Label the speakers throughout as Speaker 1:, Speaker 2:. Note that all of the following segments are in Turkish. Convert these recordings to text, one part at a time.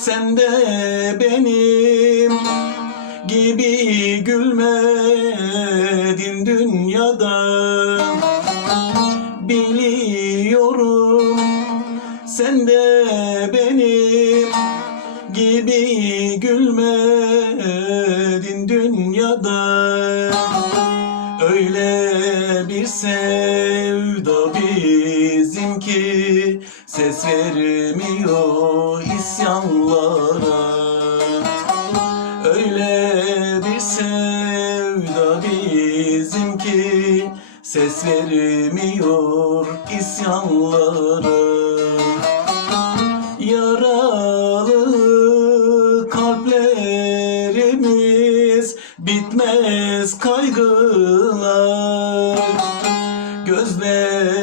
Speaker 1: sen de benim gibi gülmedin dünyada. Biliyorum sen de benim gibi gülmedin dünyada. Öyle bir sevda Ses vermiyor isyanlara. Öyle bir sevda bizimki. Ses vermiyor isyanlara. Yaralı kalplerimiz bitmez kaygılar. Gözlerinden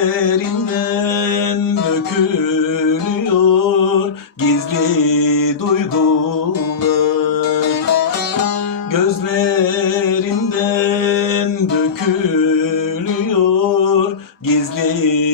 Speaker 1: duygular Gözlerinden dökülüyor. Gizli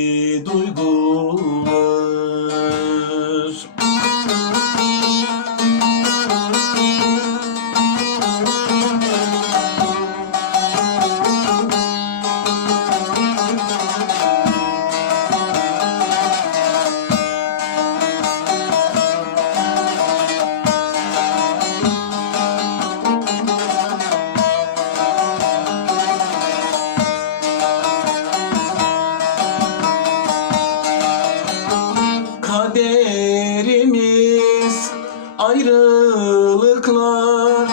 Speaker 1: ayrılıklar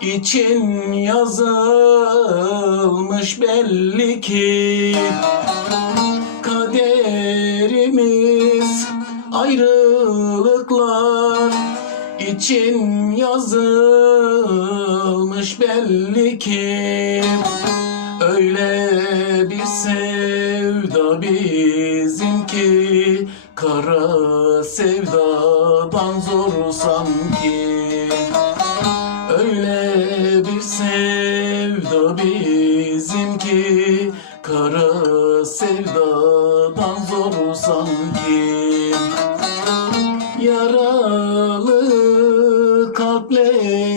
Speaker 1: için yazılmış belli ki Kaderimiz ayrılıklar için yazılmış belli ki sevdadan zor sanki. Öyle bir sevda bizimki. Kara sevdadan zor sanki. Yaralı kalplerimiz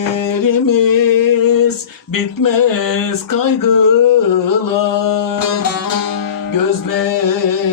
Speaker 1: bitmez kaygılar. Gözlerimden